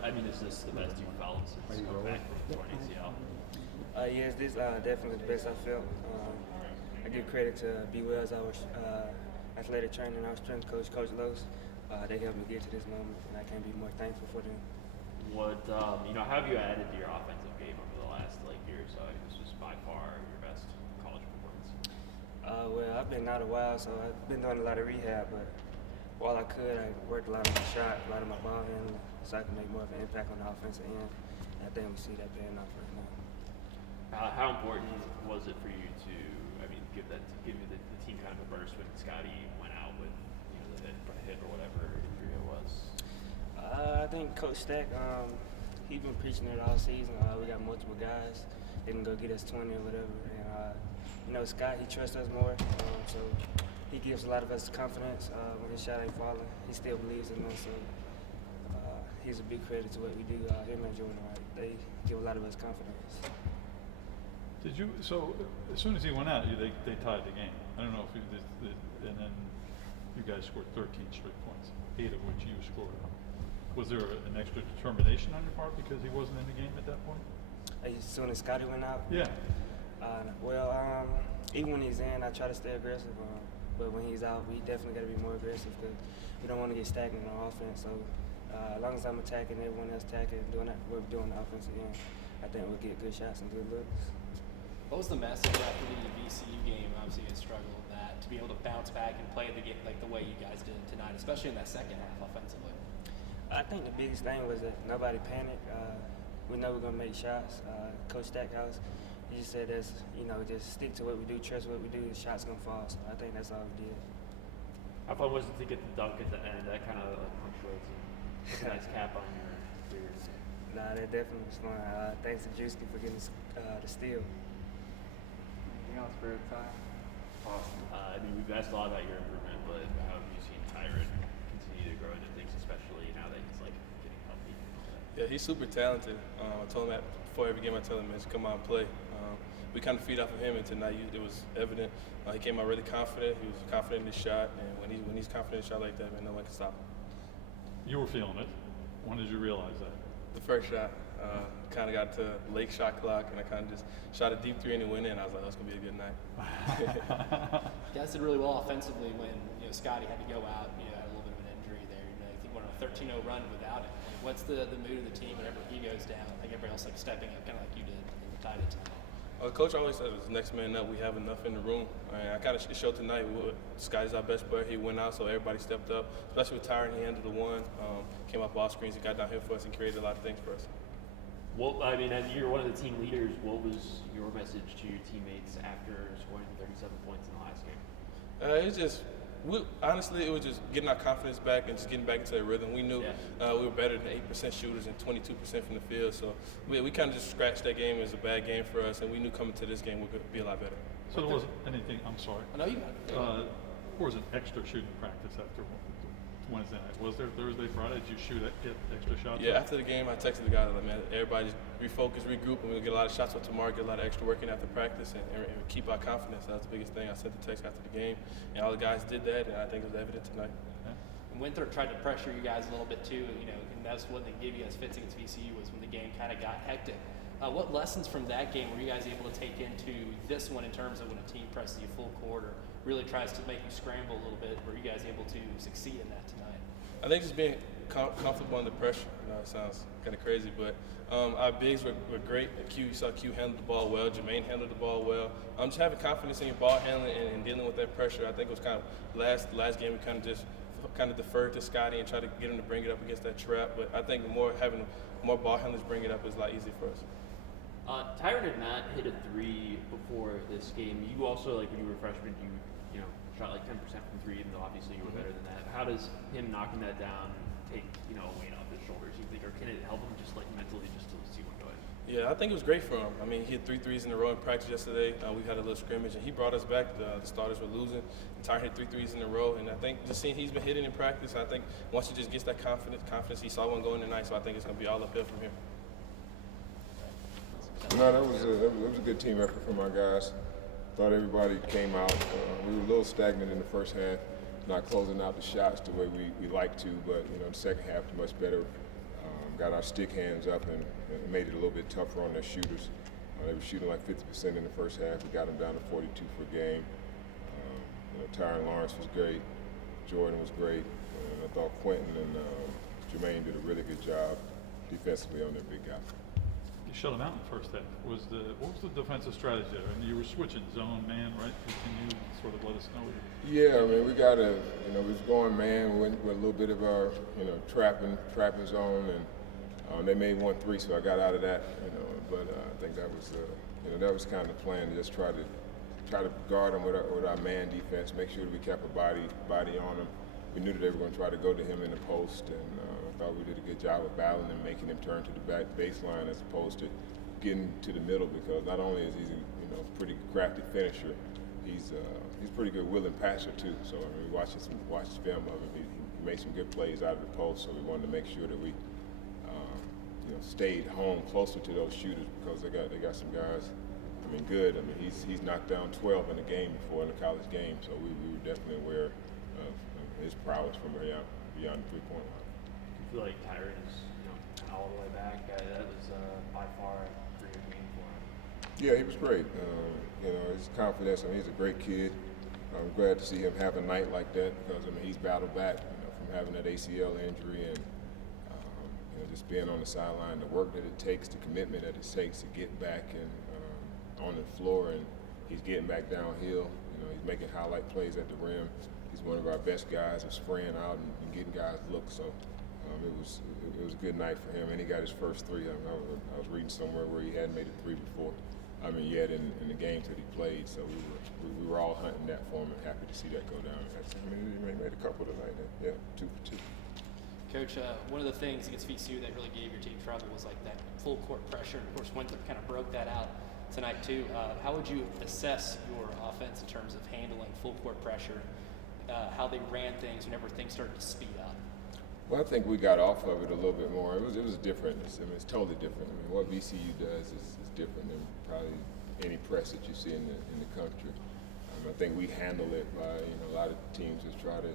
I mean, is this the best you've felt since coming back from torn ACL? Yes, this definitely the best I felt. I give credit to B. Wells, our athletic trainer, and our strength coach, Coach Lowe's. They helped me get to this moment, and I can't be more thankful for them. What how have you added to your offensive game over the last year or so? This was by far your best college performance. Well, I've been out a while, so I've been doing a lot of rehab, but while I could, I worked a lot of my shot, a lot of my ball handling, so I can make more of an impact on the offensive end. And I think we see that paying off right now. How important was it for you to, give the team kind of a burst when Scotty went out with the hip or whatever injury it was? I think Coach Stack, he's been preaching it all season. We got multiple guys. They can go get us 20 or whatever. And, Scott, he trusts us more. So he gives a lot of us confidence when his shot ain't falling. He still believes in us. So he's a big credit to what we do. Him and Jordan Wright, they give a lot of us confidence. So as soon as he went out, they tied the game. I don't know if and then you guys scored 13 straight points, 8 of which you scored. Was there an extra determination on your part because he wasn't in the game at that point? As soon as Scotty went out? Yeah. Even when he's in, I try to stay aggressive. But when he's out, we definitely got to be more aggressive because we don't want to get stagnant on offense. So as long as I'm attacking, everyone else attacking, doing that, we're doing the offensive end, I think we'll get good shots and good looks. What was the message after the VCU game? Obviously, you struggled with that. To be able to bounce back and play the game like the way you guys did tonight, especially in that second half offensively. I think the biggest thing was that nobody panicked. We know we're going to make shots. Coach Stackhouse, he just said, just stick to what we do, trust what we do, the shots going to fall. So I think that's all we did. How fun was it to get the dunk at the end? That kind of punctuates a nice cap on your career. Nah, that definitely was fun. Thanks to Juicy for getting the steal. Anything else for time? Awesome. We've asked a lot about your improvement, but how have you seen Tyrin continue to grow into things, especially now that he's getting healthy? Yeah, he's super talented. I told him that before every game. I tell him, man, just come out and play. We kind of feed off of him, and tonight it was evident. He came out really confident. He was confident in his shot, and when he's confident in his shot like that, man, no one can stop him. You were feeling it. When did you realize that? The first shot, kind of got to late shot clock, and I kind of just shot a deep three and it went in. I was like, that's going to be a good night. You guys did really well offensively when Scotty had to go out. Had a little bit of an injury there. I think went on a 13-0 run without him. What's the mood of the team whenever he goes down? I think everybody else stepping up, kind of like you did, and tied it tonight. Coach always says, next man up, we have enough in the room. I kind of showed tonight, Scotty's our best player. He went out, so everybody stepped up, especially with Tyrin. He handled the one, came off ball screens, he got down here for us and created a lot of things for us. Well, as you're one of the team leaders, what was your message to your teammates after scoring 37 points in the last game? Honestly, it was just getting our confidence back and just getting back into the rhythm. We knew we were better than 8% shooters and 22% from the field, so we kind of just scratched that game as a bad game for us, and we knew coming to this game we could be a lot better. So there wasn't anything, I'm sorry. I know you got it. There was an extra shooting practice after Wednesday night. Was there Thursday, Friday? Did you shoot extra shots? Yeah, after the game, I texted the guys, like, man, everybody just refocus, regroup, and we'll get a lot of shots up tomorrow, get a lot of extra work in after practice, and keep our confidence. That's the biggest thing. I sent the text after the game, and all the guys did that, and I think it was evident tonight. And Winthrop tried to pressure you guys a little bit too, and that's what they gave you guys fits against VCU was when the game kind of got hectic. What lessons from that game were you guys able to take into this one in terms of when a team presses you full court or really tries to make you scramble a little bit? Were you guys able to succeed in that tonight? I think just being comfortable under pressure. It sounds kind of crazy, but our bigs were great. You saw Q handle the ball well. Jermaine handled the ball well. Just having confidence in your ball handling and dealing with that pressure. I think it was kind of last game we kind of deferred to Scotty and tried to get him to bring it up against that trap. But I think having more ball handlers bring it up is a lot easier for us. Tyrin had not hit a three before this game. You also, when you were a freshman, you shot 10% from three, even though obviously you were better than that. How does him knocking that down take a weight off his shoulders, you think, or can it help him just mentally just to see one go in? Yeah, I think it was great for him. He hit 3 threes in a row in practice yesterday. We had a little scrimmage, and he brought us back. The starters were losing. Tyrin hit 3 threes in a row, and I think just seeing he's been hitting in practice, I think once he just gets that confidence, he saw one going tonight, so I think it's going to be all uphill from here. No, that was a good team effort from our guys. Thought everybody came out. We were a little stagnant in the first half, not closing out the shots the way we like to, but the second half was much better. got our stick hands up and made it a little bit tougher on their shooters. They were shooting like 50% in the first half. We got them down to 42 per game. Tyrin Lawrence was great. Jordan was great. I thought Quentin and Jermaine did a really good job defensively on their big guy. You shut them out in the first half. What was the defensive strategy there? And you were switching zone, man, right? Can you sort of let us know? Yeah, I mean, we got to, we was going man. We went with a little bit of our, trapping zone, and they made 1-3, so I got out of that, But I think that was, that was kind of the plan, to just try to guard them with our man defense, make sure that we kept a body on them. We knew that they were going to try to go to him in the post, and I thought we did a good job of battling him, making him turn to the back baseline as opposed to getting to the middle, because not only is he a pretty crafty finisher, he's pretty good willing passer too. So I mean, we watched film of him. He made some good plays out of the post, so we wanted to make sure that we stayed home closer to those shooters, because they got some guys. I mean, good. I mean, he's knocked down 12 in a game before in a college game, so we were definitely aware of his prowess from beyond the 3-point line. You feel like Tyrin is, kind of all the way back. That was by far a career game for him. Yeah, he was great. His confidence. I mean, he's a great kid. I'm glad to see him have a night like that, because he's battled back from having that ACL injury, and just being on the sideline, the work that it takes, the commitment that it takes to get back and on the floor, and he's getting back downhill. He's making highlight plays at the rim. He's one of our best guys of spraying out and getting guys looks. So it was a good night for him, and he got his first 3. I was reading somewhere where he hadn't made a 3 before. Yet in the games that he played. So we were all hunting that for him, and happy to see that go down. He made a couple tonight. Yeah, 2 for 2. Coach, one of the things against VCU that really gave your team trouble was like that full court pressure. And of course, Winthrop kind of broke that out tonight too. How would you assess your offense in terms of handling full court pressure, how they ran things whenever things started to speed up? Well, I think we got off of it a little bit more. It was different. It's totally different. What VCU does is different than probably any press that you see in the country. I think we handle it by, a lot of teams just try to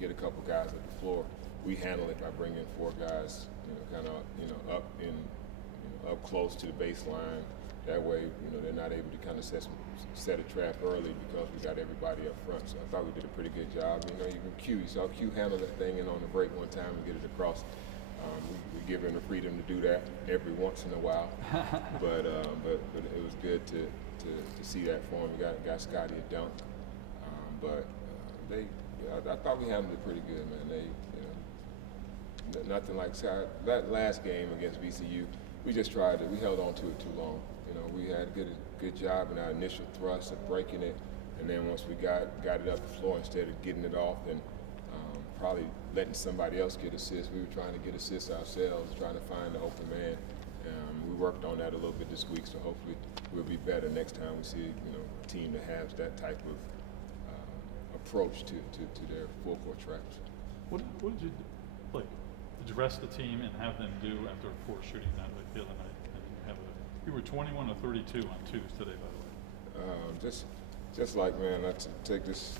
get a couple guys at the floor. We handle it by bringing 4 guys, up close to the baseline. That way, they're not able to kind of set a trap early, because we got everybody up front. So I thought we did a pretty good job. You saw Q handle that thing, and on the break one time and get it across. We give him the freedom to do that every once in a while, but it was good to see that for him. We got Scotty a dunk, I thought we handled it pretty good, man. Nothing like that last game against VCU. We just tried it. We held on to it too long. We had a good job in our initial thrust of breaking it, and then once we got it up the floor, instead of getting it off and probably letting somebody else get assists, we were trying to get assists ourselves, trying to find the open man. We worked on that a little bit this week, so hopefully we'll be better next time we see a team that has that type of approach to their full court traps. What did you do? Did you rest the team and have them do after a poor shooting night like the other night? You were 21 of 32 on 2s today, by the way. Just like, man, I take this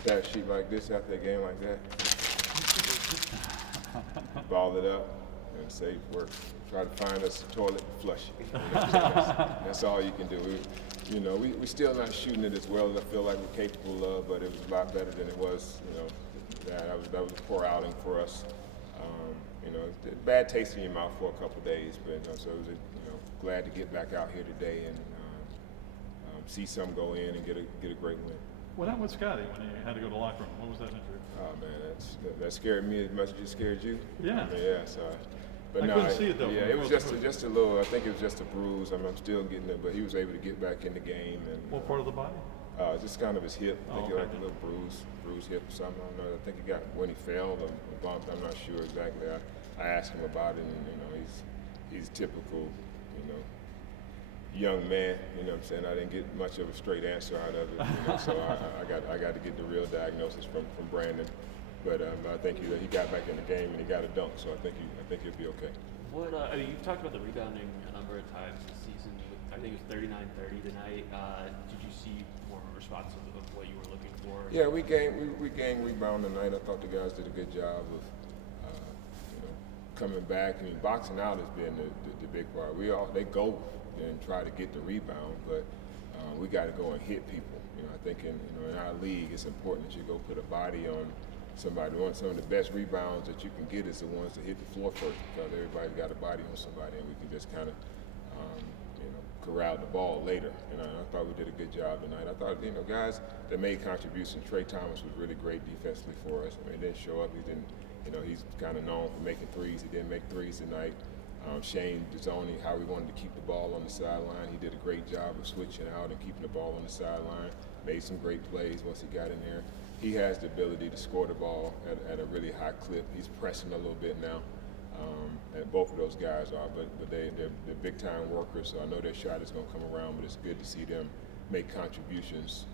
stat sheet like this after a game like that, ball it up, and say work. Try to find us a toilet and flush it. That's all you can do. We still not shooting it as well as I feel like we're capable of, but it was a lot better than it was. That was a poor outing for us. Bad taste in your mouth for a couple of days, but so it was glad to get back out here today and see some go in and get a great win. What happened with Scotty when he had to go to the locker room? What was that injury? Oh man, that scared me as much as it scared you. Yeah. Yeah. So, but I couldn't see it though. Yeah, it was just a little. I think it was just a bruise. I'm still getting it, but he was able to get back in the game. And what part of the body? Just kind of his hip. I think okay. like a little bruised hip or something. I don't know. I think he got when he fell or bumped. I'm not sure exactly. I asked him about it, and he's typical, young man. You know what I'm saying? I didn't get much of a straight answer out of it. So I got to get the real diagnosis from Brandon. But I think he got back in the game and he got a dunk. So I think he'll be okay. What you've talked about the rebounding a number of times this season. I think it was 39-30 tonight. Did you see more response of what you were looking for? Yeah, we gained rebound tonight. I thought the guys did a good job of coming back. I mean, boxing out has been the big part. They go and try to get the rebound, but we got to go and hit people. You know, I think in our league, it's important that you go put a body on somebody. Some of the best rebounds that you can get is the ones that hit the floor first, because everybody's got a body on somebody, and we can just kind of corral the ball later. And I thought we did a good job tonight. I thought, guys that made contributions. Trey Thomas was really great defensively for us. I mean, he didn't show up. He didn't, he's kind of known for making threes. He didn't make threes tonight. Shane Dezzoni, how we wanted to keep the ball on the sideline. He did a great job of switching out and keeping the ball on the sideline. Made some great plays once he got in there. He has the ability to score the ball at a really high clip. He's pressing a little bit now. And both of those guys are, but they're big time workers. So I know their shot is going to come around, but it's good to see them make contributions,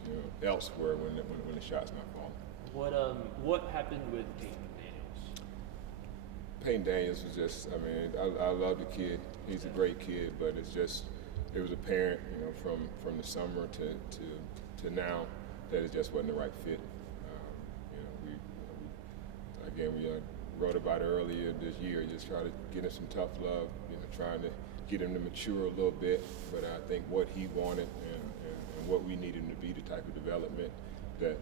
elsewhere when the shot's not falling. What happened with Peyton Daniels? Peyton Daniels was just, I love the kid. He's a great kid, but it was apparent, from the summer to now that it just wasn't the right fit. We wrote about it earlier this year, just try to get him some tough love, trying to get him to mature a little bit. But I think what he wanted and what we needed him to be, the type of development that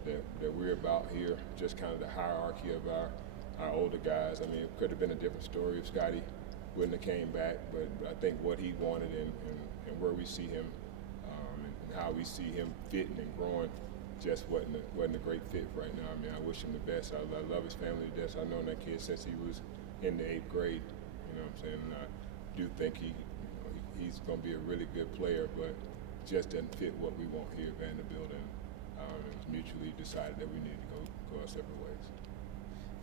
we're about here, just kind of the hierarchy of our older guys. I mean, it could have been a different story if Scotty wouldn't have came back, but I think what he wanted and where we see him and how we see him fitting and growing just wasn't a great fit right now. I mean, I wish him the best. I love his family to death. I've known that kid since he was in the 8th grade. You know what I'm saying? And I do think he's going to be a really good player, but just doesn't fit what we want here at Vanderbilt. And it was mutually decided that we needed to go our separate ways.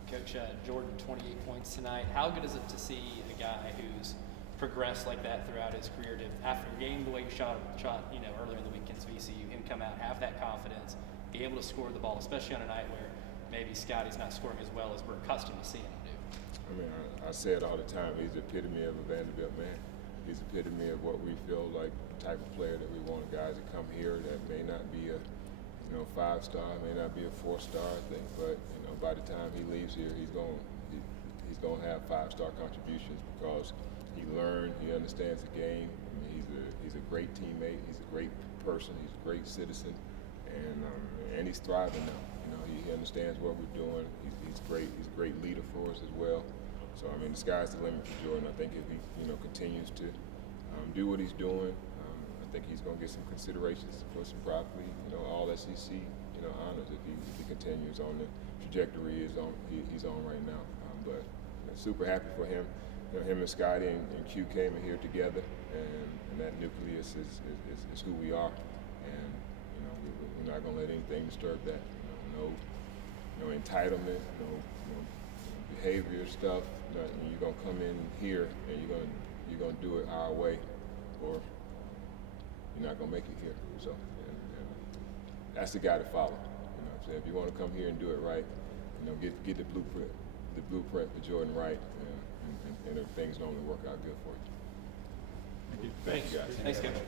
Coach, Jordan, 28 points tonight. How good is it to see a guy who's progressed like that throughout his career, after a game the way you shot earlier in the week against VCU, him come out, have that confidence, be able to score the ball, especially on a night where maybe Scotty's not scoring as well as we're accustomed to seeing him do? I mean, I say it all the time. He's the epitome of a Vanderbilt man. He's the epitome of what we feel like the type of player that we want. Guys that come here that may not be a 5-star, may not be a 4-star, I think, but by the time he leaves here, he's going to have 5-star contributions because he learned, he understands the game. I mean, he's a great teammate. He's a great person. He's a great citizen, and he's thriving now. He understands what we're doing. He's great. He's a great leader for us as well. So I mean, the sky's the limit for Jordan. I think if he continues to do what he's doing, I think he's going to get some considerations for some probably all SEC honors if he continues on the trajectory he's on right now. But super happy for him. Him and Scotty and Q came in here together, and that nucleus is who we are. And we're not going to let anything disturb that. No entitlement, no behavior stuff. You're going to come in here and you're going to do it our way, or you're not going to make it here. So and that's the guy to follow. So if you want to come here and do it right, get the blueprint for Jordan right, and everything's normally work out good for you. Thank you. Thank you, guys. Thanks, Kevin.